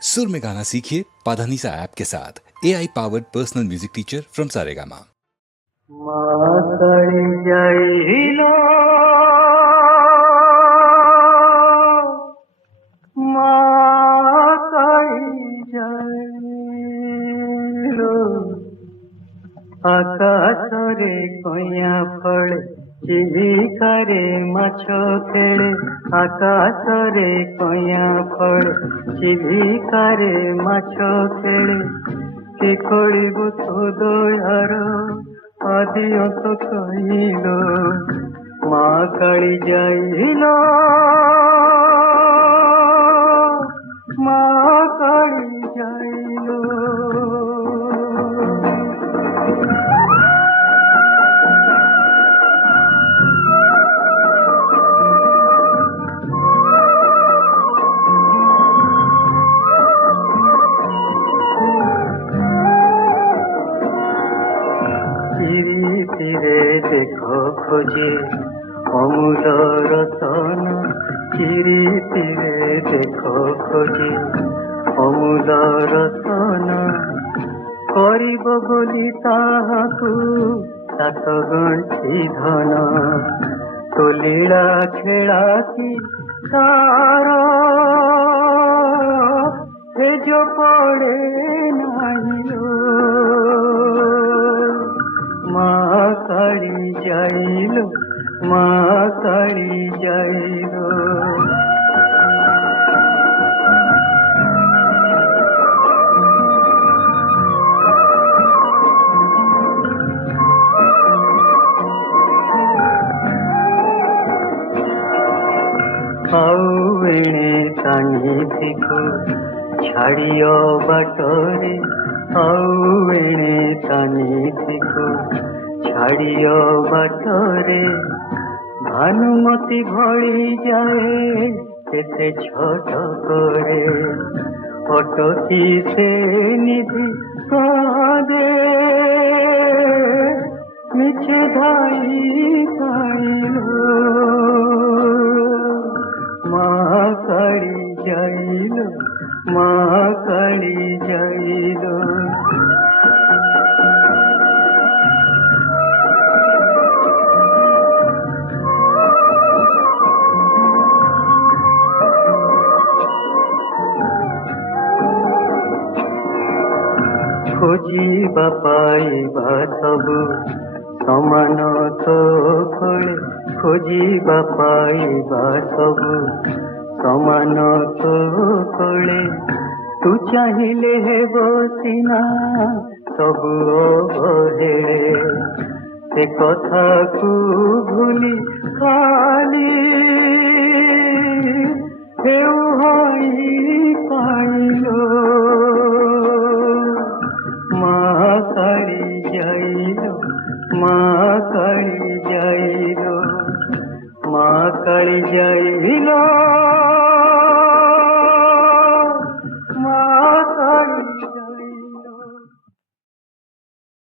सुर में गाना सीखिए पाधानीसा ऐप के साथ। AI powered personal music teacher from Saregama. आकाशरे कइया फळे चिलिकारे माछ खेळे आकाशरे कइया फळे चिलिकारे माछ खेळे कि कळिबु तो दयार आदि अंत कहिलो मा काळी जाइलो मा काळी जाइलो। চিরিতিরে দেখো খোঁজে অমূল রতন চিরিতিরে দেখো খোঁজে অমূল রতন করিব বলি তাহাকু সাত গণ্ঠি ধন তো লীলা খেলা কি তার তেজ পড়ে নাহিলো মা কালী যাইলো মা কালী যাইলো। ଆଉ ଏଣେ ଟାଣିଥିକୁ ଛାଡ଼ିଅ ବାଟରେ ଆଉ ଏଣେ ଟାଣିଥିକୁ ଛାଡ଼ିଅ ବାଟରେ ଭାନୁମତି ଭଳି ଯାଏ କେତେ ଛଟକରେ ଅଟକି ସେ ନିଧି କାଦେ ମିଛେ ଧାଇ ପାଇଲ মা কালী যাইল মা কালী যাইল। খোঁজিবা পাইবা সবু সমান তো ফলে খোঁজিবা পাইবা সবু সমান তো ফলে তু চাহিলে হেব সিনা সবু অবহেলে সে কথাকু ভুলি খালি হেউ হই পাইল মা কালী যাইল মা কালী যাইল মা কালী যাইল।